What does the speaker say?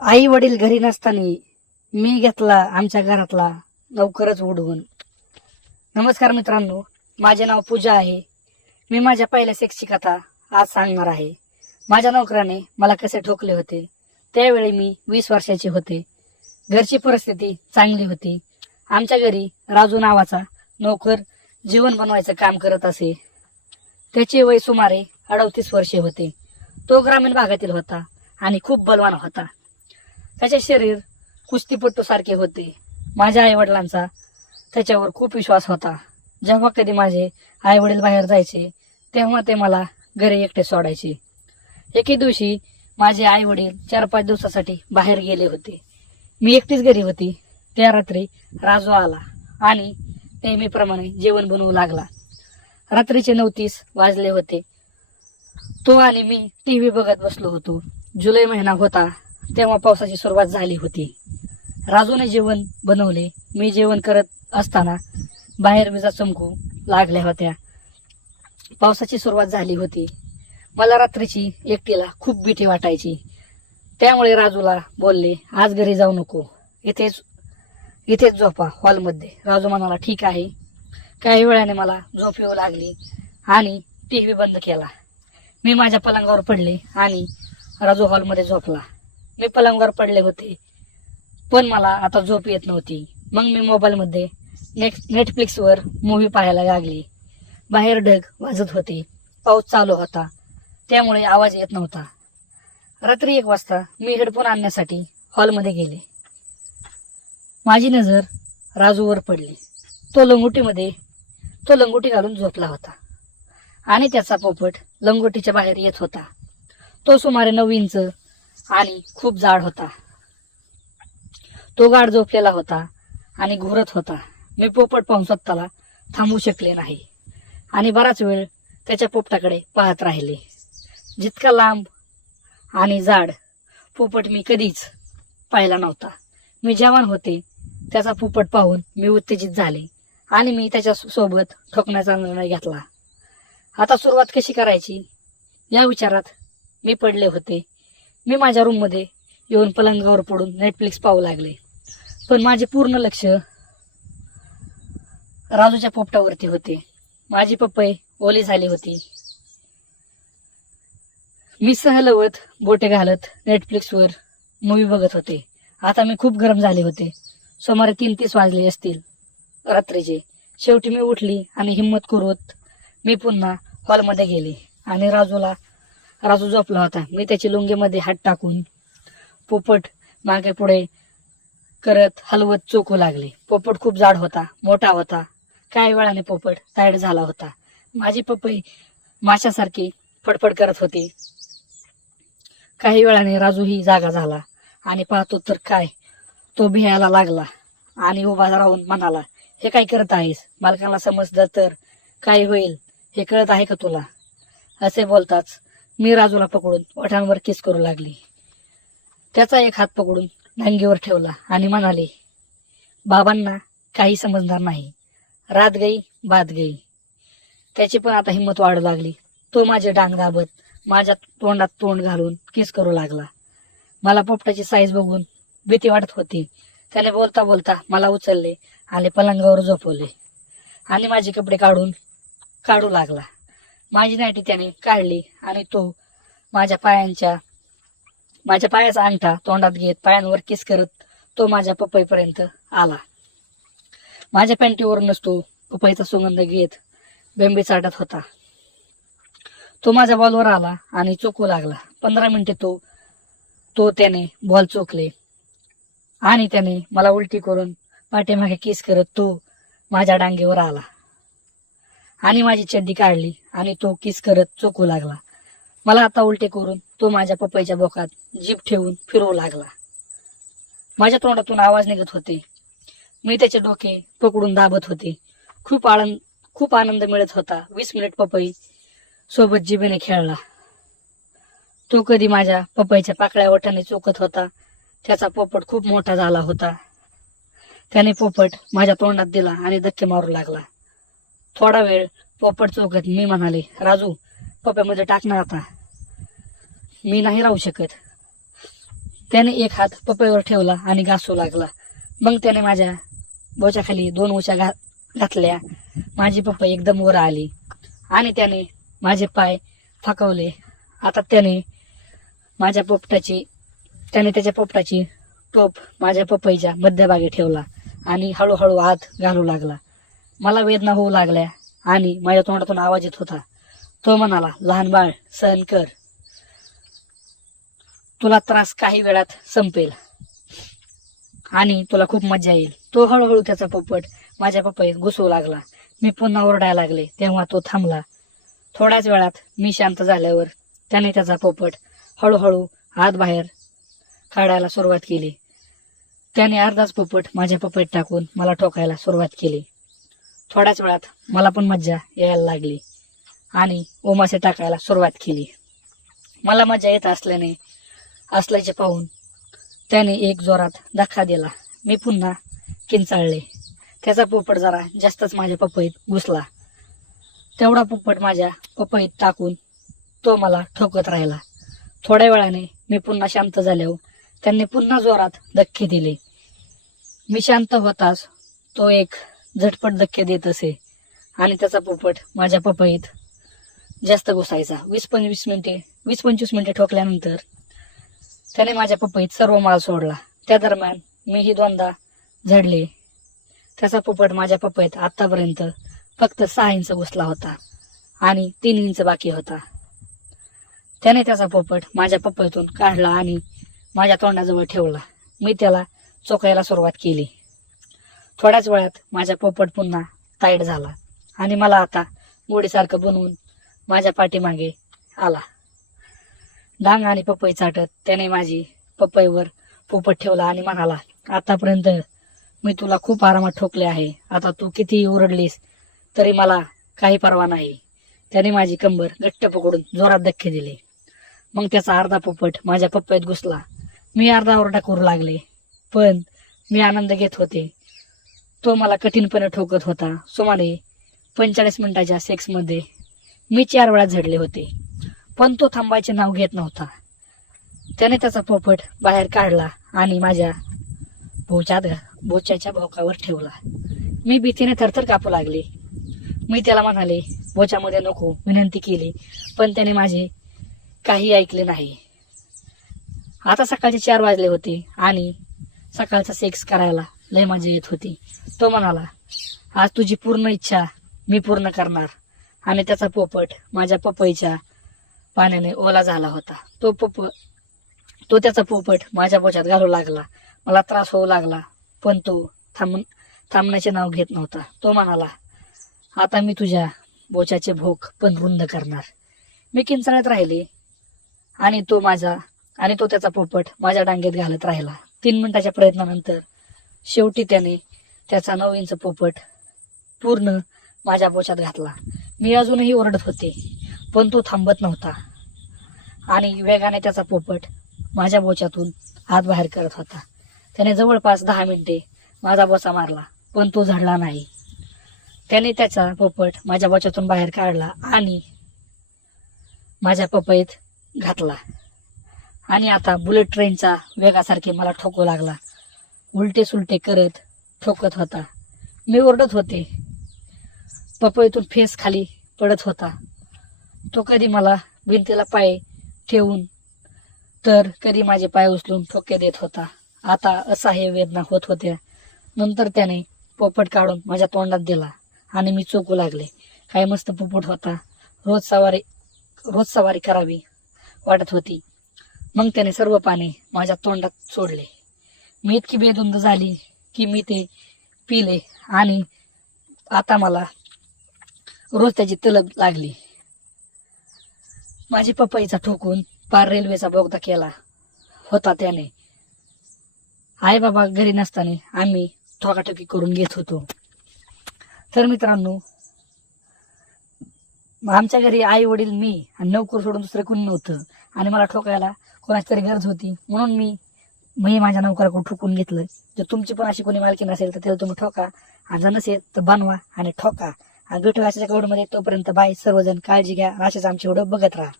आई वडील घरी नसताना मी घेतला आमच्या घरातला लवकरच उडवून नमस्कार मित्रांनो माझे नाव पूजा आहे. मी माझ्या पहिल्या शिक्षिकाचा आज सांगणार आहे. माझ्या नोकराने मला कसे ठोकले होते त्यावेळी मी वीस वर्षाचे होते. घरची परिस्थिती चांगली होती. आमच्या घरी राजू नावाचा नोकर जीवन बनवायचं काम करत असे. त्याचे वय सुमारे अडतीस वर्षे होते. तो ग्रामीण भागातील होता आणि खूप बलवान होता. त्याचे शरीर कुस्तीपट्टू सारखे होते. माझ्या आईवडिलांचा त्याच्यावर खूप विश्वास होता. जेव्हा कधी माझे आई वडील बाहेर जायचे तेव्हा ते मला घरी एकटे सोडायचे. एके दिवशी माझे आई वडील चार पाच दिवसासाठी बाहेर गेले होते. मी एकटीच घरी होती. त्या रात्री राजू आला आणि नेहमीप्रमाणे जेवण बनवू लागला. रात्रीचे नऊतीस वाजले होते. तो आणि मी टीव्ही बघत बसलो होतो. जुलै महिना होता. तेव्हा पावसाची सुरुवात झाली होती. राजूने जेवण बनवले. मी जेवण करत असताना बाहेर विजा चमकू लागल्या होत्या. पावसाची सुरुवात झाली होती. मला रात्रीची एकटीला खूप भीती वाटायची. त्यामुळे राजूला बोलले आज घरी जाऊ नको. इथेच इथेच झोपा हॉलमध्ये. राजू म्हणाला ठीक आहे. काही वेळाने मला झोप येऊ लागली आणि टी व्ही बंद केला. मी माझ्या पलंगावर पडले आणि राजू हॉलमध्ये झोपला. मी पलंगावर पडले होते. पण मला आता झोप येत नव्हती. मग मी मोबाईलमध्ये नेट नेटफ्लिक्सवर मूव्ही पाहायला लागली. बाहेर ढग वाजत होते. पाऊस चालू होता. त्यामुळे आवाज येत नव्हता. रात्री एक वाजता मी हेडफोन आणण्यासाठी हॉलमध्ये गेले. माझी नजर राजूवर पडली. तो लंगोटीमध्ये तो लंगोटी घालून झोपला होता. आणि त्याचा पोपट लंगोटीच्या बाहेर येत होता. तो सुमारे नऊ इंच आणि खूप जाड होता. तो गाड झोपलेला होता आणि घोरत होता. मी पोपट पाहून स्वतःला थांबू शकले नाही. आणि बराच वेळ त्याच्या पोपटाकडे पाहत राहिले. जितका लांब आणि जाड पोपट मी कधीच पाहिला नव्हता. मी जवान होते त्याचा पोपट पाहून मी उत्तेजित झाले आणि मी त्याच्या सोबत ठोकण्याचा निर्णय घेतला. आता सुरुवात कशी करायची? या विचारात मी पडले होते. मी माझ्या रूममध्ये येऊन पलंगावर पडून नेटफ्लिक्स पाहू लागले. पण माझे पूर्ण लक्ष राजूच्या पोपटावरती होते. माझी पपई ओली झाली होती. मी सहलवत बोटे घालत नेटफ्लिक्सवर मूवी बघत होते. आता मी खूप गरम झाले होते. सुमारे तीन तीस वाजले असतील. रात्रीचे. शेवटी मी उठली आणि हिंमत करत मी पुन्हा हॉलमध्ये गेले आणि राजूला राजू झोपला होता. मी त्याची लुंगीमध्ये हात टाकून पोपट मागे पुढे करत हलवत चोखू लागले. पोपट खूप जाड होता मोठा होता. काही वेळाने पोपट टायर्ड झाला होता. माझी पपई माशासारखी फडफड करत होती. काही वेळाने राजूही जागा झाला आणि पाहतो तर काय तो भियायला लागला आणि उभा राहून म्हणाला हे काय करत आहेस? मालकाला समजलं तर काय होईल? हे कळत आहे का तुला? असे बोलताच मी राजूला पकडून ओठांवर किस करू लागली. त्याचा एक हात पकडून ढंगीवर ठेवला आणि म्हणाले बाबांना काही समजणार नाही. रात गई बात गई. त्याची पण आता हिंमत वाढू लागली. तो माझे डांग दाबत माझ्या तोंडात तोंड घालून किस करू लागला. मला पोपटाची साईज बघून भीती वाटत होती. त्याने बोलता बोलता मला उचलले आणि पलंगावर झोपवले आणि माझे कपडे काढून काढू लागला. माझी नाईटी त्याने काढली आणि तो माझ्या पायांच्या माझ्या पायाचा अंगठा तोंडात घेत पायांवर किस करत तो माझ्या पपईपर्यंत आला. माझ्या पॅन्टीवरूनच तो पपईचा सुगंध घेत बेंबी चाटत होता. तो माझ्या बॉलवर आला आणि चोकू लागला. पंधरा मिनिटे तो तो त्याने बॉल चोकले आणि त्याने मला उलटी करून पाठीमागे किस करत तो माझ्या डांगेवर आला. आणि माझी चड्डी काढली आणि तो किस करत चोकू लागला. मला आता उलटे करून तो माझ्या पपईच्या बोकात जीप ठेवून फिरवू लागला. माझ्या तोंडातून आवाज निघत होते. मी त्याचे डोके पकडून दाबत होते. खूप आनंद खूप आनंद मिळत होता. वीस मिनिट पपई सोबत जिभेने खेळला. तो कधी माझ्या पपईच्या पाकळ्या ओठाने चोकत होता त्याचा पोपट खूप मोठा झाला होता. त्याने पोपट माझ्या तोंडात दिला आणि धक्के मारू लागला. थोडा वेळ पोपट चौकत मी म्हणाले राजू पप्यामध्ये टाकणार आता. मी नाही राहू शकत. त्याने एक हात पपईवर ठेवला आणि घासू लागला. मग त्याने माझ्या बोच्याखाली दोन उच्या घा घातल्या. माझी पप्पा एकदम वर आली आणि त्याने माझे पाय थकवले. आता त्याने माझ्या पोपटाची त्याने त्याच्या पोपटाची टोप माझ्या पपईच्या मध्यभागी ठेवला आणि हळूहळू आत घालू लागला. मला वेदना होऊ लागल्या आणि माझ्या तोंडातून आवाज येत होता. तो म्हणाला लहान बाळ सहन कर. तुला त्रास काही वेळात संपेल आणि तुला खूप मजा येईल. तो हळूहळू त्याचा पोपट माझ्या पपईत घुसू लागला. मी पुन्हा ओरडायला लागले. तेव्हा तो थांबला. थोड्याच वेळात मी शांत झाल्यावर त्याने त्याचा पोपट हळूहळू हात बाहेर काढायला सुरुवात केली. त्याने अर्धाच पोपट माझ्या पपईत टाकून मला ठोकायला सुरुवात केली. थोड्याच वेळात मला पण मज्जा यायला लागली. आणि ओमासे टाकायला सुरुवात केली. मला मजा येत असल्याने असल्याचे पाहून त्याने एक जोरात धक्का दिला. मी पुन्हा किंचाळले. त्याचा पोपट जरा जास्तच माझ्या पपईत घुसला. तेवढा पोपट माझ्या पपईत टाकून तो मला ठोकत राहिला. थोड्या वेळाने मी पुन्हा शांत झाल्यावर त्यांनी पुन्हा जोरात धक्के दिले. मी शांत होताच तो एक झटपट धक्के देत असे. आणि त्याचा पोपट माझ्या पपईत जास्त घुसायचा. वीस पंचवीस मिनिटे वीस पंचवीस मिनिटे ठोकल्यानंतर त्याने माझ्या पपईत सर्व माल सोडला. त्या दरम्यान मीही दोनदा झडले. त्याचा पोपट माझ्या पपईत आतापर्यंत फक्त सहा इंच घुसला होता आणि तीन इंच बाकी होता. त्याने त्याचा पोपट माझ्या पपईतून काढला आणि माझ्या तोंडाजवळ ठेवला. मी त्याला चोकायला सुरुवात केली. थोड्याच वेळात माझा पोपट पुन्हा ताईट झाला. आणि मला आता गोडीसारखं बनवून माझ्या पाठीमागे आला. डांग आणि पपई चाटत त्याने माझी पपईवर पोपट ठेवला आणि म्हणाला आतापर्यंत मी तुला खूप आरामात ठोकले आहे. आता तू किती ओरडलीस तरी मला काही परवा नाही. त्याने माझी कंबर घट्ट पकडून जोरात धक्के दिले. मग त्याचा अर्धा पोपट माझ्या पप्प्यात घुसला. मी अर्धा ओरडा करू लागले पण मी आनंद घेत होते. तो मला कठीणपणे ठोकत होता. सुमारे पंचेचाळीस मिनिटाच्या सेक्समध्ये मी चार वेळा झडले होते. पण तो थांबायचे नाव घेत नव्हता. त्याने त्याचा पोपट बाहेर काढला आणि माझ्या भोच्यात भोच्याच्या भोकावर ठेवला. मी भीतीने थरथर कापू लागले. मी त्याला म्हणाले भोच्यामध्ये नको विनंती केली पण त्याने माझे काही ऐकले नाही. आता सकाळचे चार वाजले होते आणि सकाळचा सेक्स करायला लय मजा येत होती. तो म्हणाला आज तुझी पूर्ण इच्छा मी पूर्ण करणार. आणि त्याचा पोपट माझ्या पपईच्या पाण्याने ओला झाला होता. तो पप तो त्याचा पोपट माझ्या बोच्यात घालू लागला. मला त्रास होऊ लागला पण तो थांब थांबण्याचे नाव घेत नव्हता. तो म्हणाला आता मी तुझ्या बोच्याचे भोक पण रुंद करणार. मी किंचाळत राहिले आणि तो माझा आणि तो त्याचा पोपट माझ्या डांगेत घालत राहिला. तीन मिनिटाच्या प्रयत्नानंतर शेवटी त्याने त्याचा नऊ इंच पोपट पूर्ण माझ्या बोच्यात घातला. मी अजूनही ओरडत होते पण तो थांबत नव्हता. आणि वेगाने त्याचा पोपट माझ्या बोच्यातून हात बाहेर करत होता. त्याने जवळपास दहा मिनिटे माझा बोचा मारला पण तो झडला नाही. त्याने त्याचा पोपट माझ्या बोच्यातून बाहेर काढला आणि माझ्या पपईत घातला. आणि आता बुलेट ट्रेनचा वेगासारखे मला ठोकू लागला. उलटे सुलटे करत ठोकत होता. मी ओरडत होते. पपईतून फेस खाली पडत होता. तो कधी मला भिंतीला पाय ठेवून तर कधी माझे पाय उचलून ठोके देत होता. आता असह्य वेदना होत होत्या. नंतर त्याने पोपट काढून माझ्या तोंडात दिला आणि मी चोकू लागले. काय मस्त पोपट होता. रोज सवारी रोज सवारी करावी वाटत होती. मग त्याने सर्व पाणी माझ्या तोंडात सोडले. मी इतकी बेधुंद झाली की मी ते पिले आणि आता मला रोज त्याची तलब लागली. माझी पपईचा ठोकून पार रेल्वेचा बोगदा केला होता त्याने. आई बाबा घरी नसताना आम्ही ठोकाठोकी करून घेत होतो. तर मित्रांनो आमच्या घरी आई वडील मी आणि नोकर सोडून दुसरं कोणी नव्हतं आणि मला ठोकायला कोणाची तरी गरज होती म्हणून मी मी माझ्या नौकराकडून ठोकून घेतलं? जर तुमची पण अशी कोणी मालकी नसेल तर त्याला तुम्ही ठोका. आणि जर नसेल तर बनवा आणि ठोका. आणि भेटू अशाच्या मध्ये तोपर्यंत बाय सर्वजण काळजी घ्या अशाच आमची व्हिडिओ बघत राहा.